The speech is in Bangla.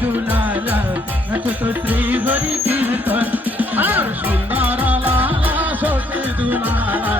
দুলালা ছোট শ্রী হরি কীর্তন আর সুন্দর লালা সখী দুলালা